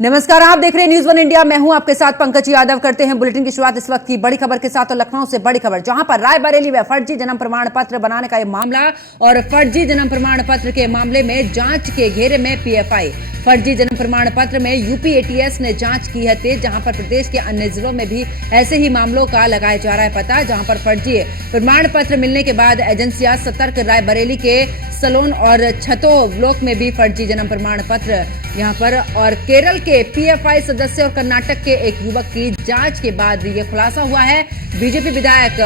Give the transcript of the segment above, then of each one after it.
नमस्कार, आप देख रहे हैं न्यूज़ वन इंडिया। मैं हूं आपके साथ पंकज यादव। करते हैं बुलेटिन की शुरुआत इस वक्त की बड़ी खबर के साथ। तो लखनऊ से बड़ी खबर, जहां पर रायबरेली में फर्जी जन्म प्रमाण पत्र बनाने का यह मामला और फर्जी जन्म प्रमाण पत्र के मामले में जांच के घेरे में पीएफआई। फर्जी जन्म प्रमाण पत्र में यूपी एटीएस ने जांच की है तेज, जहां पर प्रदेश के अन्य जिलों में भी ऐसे ही मामलों का लगाया जा रहा है पता, जहां पर फर्जी प्रमाण पत्र मिलने के बाद एजेंसियां सतर्क। रायबरेली के सलोन और छतो ब्लॉक में भी फर्जी जन्म प्रमाण पत्र यहां पर, और केरल के पीएफआई सदस्य और कर्नाटक के एक युवक की जांच के बाद यह खुलासा हुआ है। बीजेपी विधायक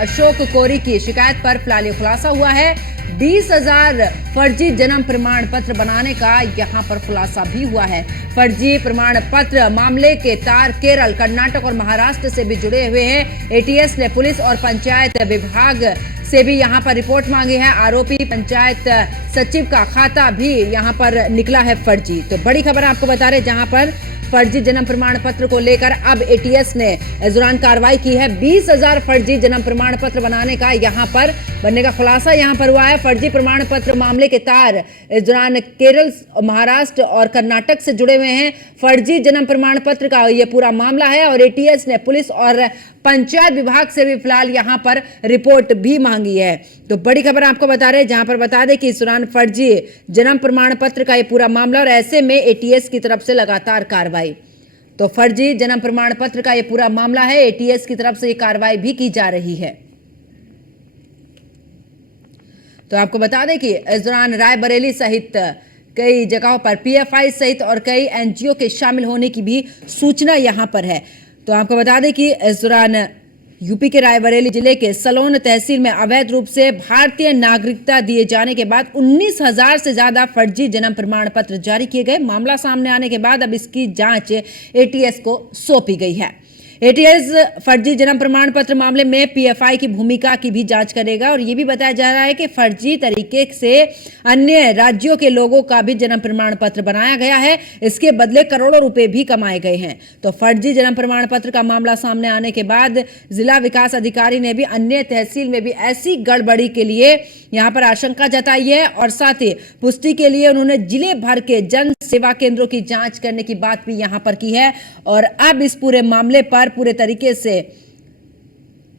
अशोक कोरी की शिकायत पर फिलहाल यह खुलासा हुआ है। 20,000 फर्जी जन्म प्रमाण पत्र बनाने का यहां पर खुलासा भी हुआ है। फर्जी प्रमाण पत्र मामले के तार केरल, कर्नाटक और महाराष्ट्र से भी जुड़े हुए हैं। एटीएस ने पुलिस और पंचायत विभाग से भी यहां पर रिपोर्ट मांगी है। आरोपी पंचायत सचिव का खाता भी यहां पर निकला है फर्जी। तो बड़ी खबर आपको बता रहे, जहां पर फर्जी जन्म प्रमाण पत्र को लेकर अब एटीएस ने इस दौरान कार्रवाई की है। 20,000 फर्जी जन्म प्रमाण पत्र बनाने का यहां पर बनने का खुलासा यहां पर हुआ है। फर्जी प्रमाण पत्र मामले के तार इस दौरान केरल, महाराष्ट्र और कर्नाटक से जुड़े हुए हैं। फर्जी जन्म प्रमाण पत्र का यह पूरा मामला है और एटीएस ने पुलिस और पंचायत विभाग से भी फिलहाल यहां पर रिपोर्ट भी मांगी है। तो बड़ी खबर आपको बता रहे हैं, जहां पर बता दें कि इस दौरान फर्जी जन्म प्रमाण पत्र का यह पूरा मामला और ऐसे में एटीएस की तरफ से लगातार कार्रवाई। तो फर्जी जन्म प्रमाण पत्र का यह पूरा मामला है, एटीएस की तरफ से यह कार्रवाई भी की जा रही है। तो आपको बता दें कि इस दौरान रायबरेली सहित कई जगहों पर पीएफआई सहित और कई एनजीओ के शामिल होने की भी सूचना यहां पर है। तो आपको बता दें कि इस दौरान यूपी के रायबरेली जिले के सलोन तहसील में अवैध रूप से भारतीय नागरिकता दिए जाने के बाद 19,000 से ज्यादा फर्जी जन्म प्रमाण पत्र जारी किए गए। मामला सामने आने के बाद अब इसकी जांच एटीएस को सौंपी गई है। एटीएस फर्जी जन्म प्रमाण पत्र मामले में पीएफआई की भूमिका की भी जांच करेगा और यह भी बताया जा रहा है कि फर्जी तरीके से अन्य राज्यों के लोगों का भी जन्म प्रमाण पत्र बनाया गया है। इसके बदले करोड़ों रुपए भी कमाए गए हैं। तो फर्जी जन्म प्रमाण पत्र का मामला सामने आने के बाद जिला विकास अधिकारी ने भी अन्य तहसील में भी ऐसी गड़बड़ी के लिए यहां पर आशंका जताई है और साथ ही पुष्टि के लिए उन्होंने जिले भर के जन सेवा केंद्रों की जांच करने की बात भी यहां पर की है। और अब इस पूरे मामले पर पूरे तरीके से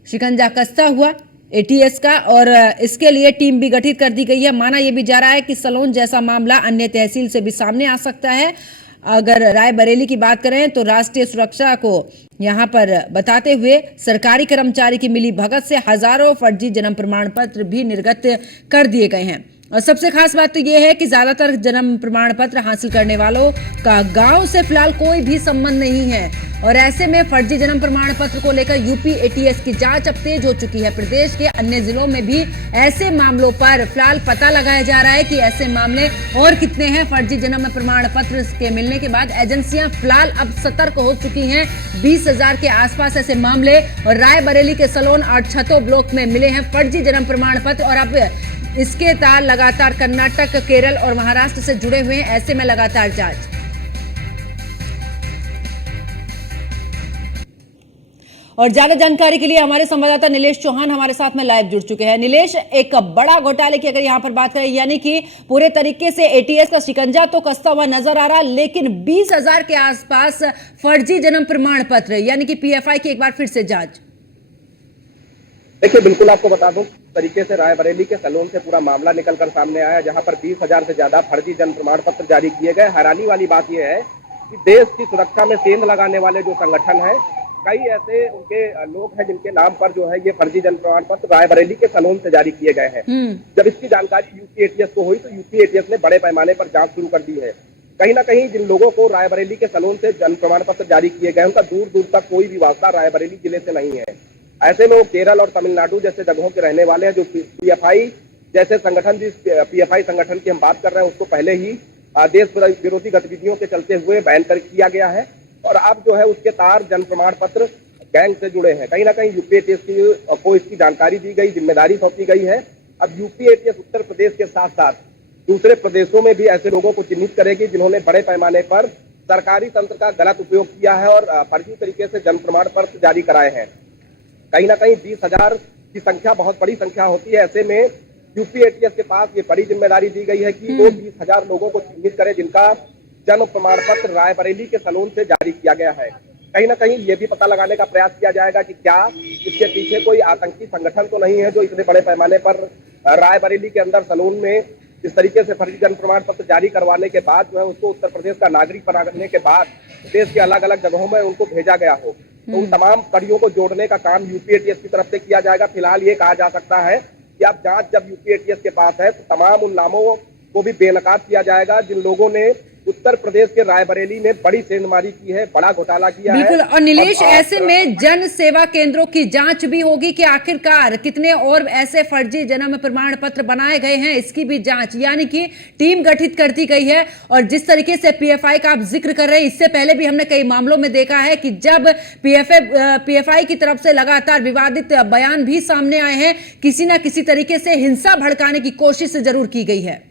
शिकंजा कसता हुआ एटीएस का, और इसके लिए टीम भी गठित कर दी गई है। माना यह भी जा रहा है कि सलोन जैसा मामला अन्य तहसील से भी सामने आ सकता है। अगर रायबरेली की बात करें तो राष्ट्रीय सुरक्षा को यहां पर बताते हुए सरकारी कर्मचारी की मिली भगत से हजारों फर्जी जन्म प्रमाण पत्र भी निर्गत कर दिए गए हैं। और सबसे खास बात तो यह है कि ज्यादातर जन्म प्रमाण पत्र हासिल करने वालों का गांव से फिलहाल कोई भी संबंध नहीं है और ऐसे में फर्जी जन्म प्रमाण पत्र को लेकर यूपी एटीएस की जांच अब तेज हो चुकी है। प्रदेश के अन्य जिलों में भी ऐसे मामलों पर फिलहाल पता लगाया जा रहा है कि ऐसे मामले और कितने हैं। फर्जी जन्म प्रमाण पत्र के मिलने के बाद एजेंसियां फिलहाल अब सतर्क हो चुकी हैं। 20,000 के आसपास ऐसे मामले और रायबरेली के सलोन और छतो ब्लॉक में मिले हैं फर्जी जन्म प्रमाण पत्र और अब इसके तार लगातार कर्नाटक, केरल और महाराष्ट्र से जुड़े हुए हैं। ऐसे में लगातार जांच। और ज्यादा जानकारी के लिए हमारे संवाददाता नीलेश चौहान हमारे साथ में लाइव जुड़ चुके हैं। नीलेश, एक बड़ा घोटाले की अगर यहां पर बात करें, यानी कि पूरे तरीके से एटीएस का शिकंजा तो कसता हुआ नजर आ रहा, लेकिन 20,000 के आसपास फर्जी जन्म प्रमाण पत्र, यानी कि पीएफआई की एक बार फिर से जांच। देखिए, बिल्कुल आपको बता दूं तरीके से रायबरेली के सलोन से पूरा मामला निकलकर सामने आया, जहां पर 20,000 से ज्यादा फर्जी जन्म प्रमाण पत्र जारी किए गए। हैरानी वाली बात यह है कि देश की सुरक्षा में सेंध लगाने वाले जो संगठन है, कई ऐसे उनके लोग हैं जिनके नाम पर जो है ये फर्जी जन्म प्रमाण पत्र रायबरेली के सलोन से जारी किए गए हैं। जब इसकी जानकारी यूपी एटीएस को हुई तो यूपी एटीएस ने बड़े पैमाने पर जांच शुरू कर दी है। कहीं ना कहीं जिन लोगों को रायबरेली के सलोन से जन्म प्रमाण पत्र जारी किए गए उनका दूर दूर तक कोई भी वास्ता रायबरेली जिले से नहीं है। ऐसे में वो केरल और तमिलनाडु जैसे जगहों के रहने वाले हैं। जो पीएफआई जैसे संगठन, जिस पीएफआई संगठन की हम बात कर रहे हैं, उसको पहले ही देश विरोधी गतिविधियों के चलते हुए बैन कर किया गया है और अब जो है उसके तार जन्म प्रमाण पत्र गैंग से जुड़े हैं। कहीं ना कहीं यूपी एटीएस को इसकी जानकारी दी गई, जिम्मेदारी सौंपी गई है। अब यूपी एटीएस उत्तर प्रदेश के साथ साथ दूसरे प्रदेशों में भी ऐसे लोगों को चिन्हित करेगी जिन्होंने बड़े पैमाने पर सरकारी तंत्र का गलत उपयोग किया है और फर्जी तरीके से जन्म प्रमाण पत्र जारी कराए हैं। कहीं ना कहीं 20,000 की संख्या बहुत बड़ी संख्या होती है। ऐसे में यूपी एटीएस के पास ये बड़ी जिम्मेदारी दी गई है कि वो 20,000 लोगों को चिन्हित करे जिनका जन्म प्रमाण पत्र रायबरेली के सलून से जारी किया गया है। कहीं ना कहीं ये भी पता लगाने का प्रयास किया जाएगा कि क्या इसके पीछे कोई आतंकी संगठन तो नहीं है जो इतने बड़े पैमाने पर रायबरेली के अंदर सलून में इस तरीके से फर्जी जन्म प्रमाण पत्र जारी करवाने के बाद जो है उसको उत्तर प्रदेश का नागरिक बनाने के बाद देश के अलग अलग जगहों में उनको भेजा गया हो। तो उन तमाम कड़ियों को जोड़ने का काम यूपीएटीएस की तरफ से किया जाएगा। फिलहाल ये कहा जा सकता है कि अब जांच जब यूपीएटीएस के पास है तो तमाम उन नामों को भी बेनकाब किया जाएगा जिन लोगों ने उत्तर प्रदेश के रायबरेली में बड़ी सेंधमारी की है, बड़ा घोटाला किया है। बिल्कुल। और नीलेश, ऐसे में जन सेवा केंद्रों की जांच भी होगी कि आखिरकार कितने और ऐसे फर्जी जन्म प्रमाण पत्र बनाए गए हैं, इसकी भी जांच, यानी कि टीम गठित कर दी गई है। और जिस तरीके से पीएफआई का आप जिक्र कर रहे हैं, इससे पहले भी हमने कई मामलों में देखा है कि जब पीएफआई की तरफ से लगातार विवादित बयान भी सामने आए हैं, किसी ना किसी तरीके से हिंसा भड़काने की कोशिश जरूर की गई है।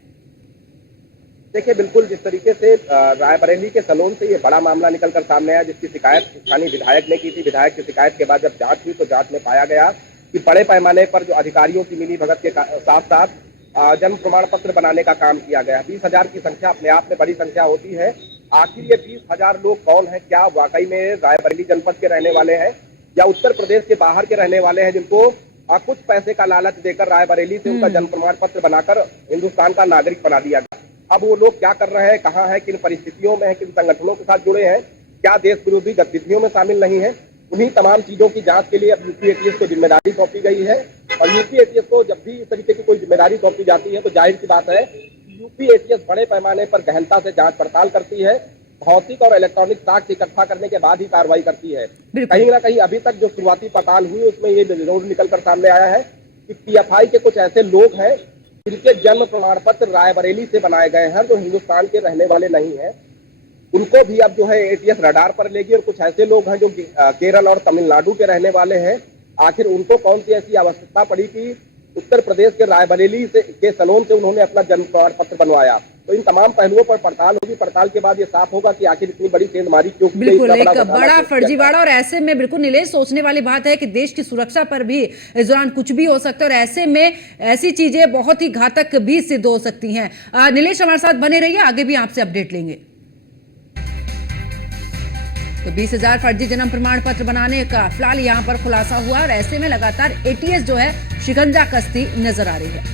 देखिए, बिल्कुल जिस तरीके से रायबरेली के सलून से ये बड़ा मामला निकलकर सामने आया, जिसकी शिकायत स्थानीय विधायक ने की थी। विधायक की शिकायत के बाद जब जांच हुई तो जांच में पाया गया कि बड़े पैमाने पर जो अधिकारियों की मिली भगत के साथ साथ जन्म प्रमाण पत्र बनाने का काम किया गया। 20,000 की संख्या अपने आप में बड़ी संख्या होती है। आखिर ये 20,000 लोग कौन है? क्या वाकई में रायबरेली जनपद के रहने वाले हैं या उत्तर प्रदेश के बाहर के रहने वाले हैं जिनको कुछ पैसे का लालच देकर रायबरेली से उनका जन्म प्रमाण पत्र बनाकर हिंदुस्तान का नागरिक बना दिया गया? अब वो लोग क्या कर रहे हैं, कहाँ हैं, किन परिस्थितियों में हैं, किन संगठनों के साथ जुड़े हैं, क्या देश विरोधी गतिविधियों में शामिल नहीं है, उन्हीं तमाम चीजों की जांच के लिए अब यूपीएटीएस को जिम्मेदारी सौंपी गई है। और यूपीएटीएस को जब भी इस तरीके की कोई जिम्मेदारी सौंपी जाती है तो जाहिर सी बात है यूपीएटीएस बड़े पैमाने पर गहनता से जांच पड़ताल करती है, भौतिक और इलेक्ट्रॉनिक साक्ष्य इकट्ठा करने के बाद ही कार्रवाई करती है। कहीं ना कहीं अभी तक जो शुरुआती पड़ताल हुई उसमें ये जरूर निकलकर सामने आया है कि पीएफआई के कुछ ऐसे लोग हैं जिनके जन्म प्रमाण पत्र रायबरेली से बनाए गए हैं, जो हिंदुस्तान के रहने वाले नहीं हैं। उनको भी अब जो है एटीएस रडार पर लेगी। और कुछ ऐसे लोग हैं जो केरल और तमिलनाडु के रहने वाले हैं। आखिर उनको कौन सी ऐसी आवश्यकता पड़ी कि उत्तर प्रदेश के रायबरेली के सलून से उन्होंने अपना जन्म प्रमाण पत्र बनवाया? तो इन तमाम पहलुओं पर पड़ताल होगी। पड़ताल के बाद ये साफ होगा कि आखिर इतनी बड़ी सेंधमारी क्यों की गई। बिल्कुल, एक बड़ा फर्जीवाड़ा। और ऐसे में बिल्कुल नीलेश, सोचने वाली बात है कि देश की सुरक्षा पर भी इस दौरान कुछ भी हो सकता है और ऐसे में ऐसी चीजें बहुत ही घातक भी सिद्ध हो सकती हैं। नीलेश, हमारे साथ बने रहिए, आगे भी आपसे अपडेट लेंगे। तो 20,000 फर्जी जन्म प्रमाण पत्र बनाने का फिलहाल यहां पर खुलासा हुआ और ऐसे में लगातार एटीएस जो है शिकंजा कसती नजर आ रही है।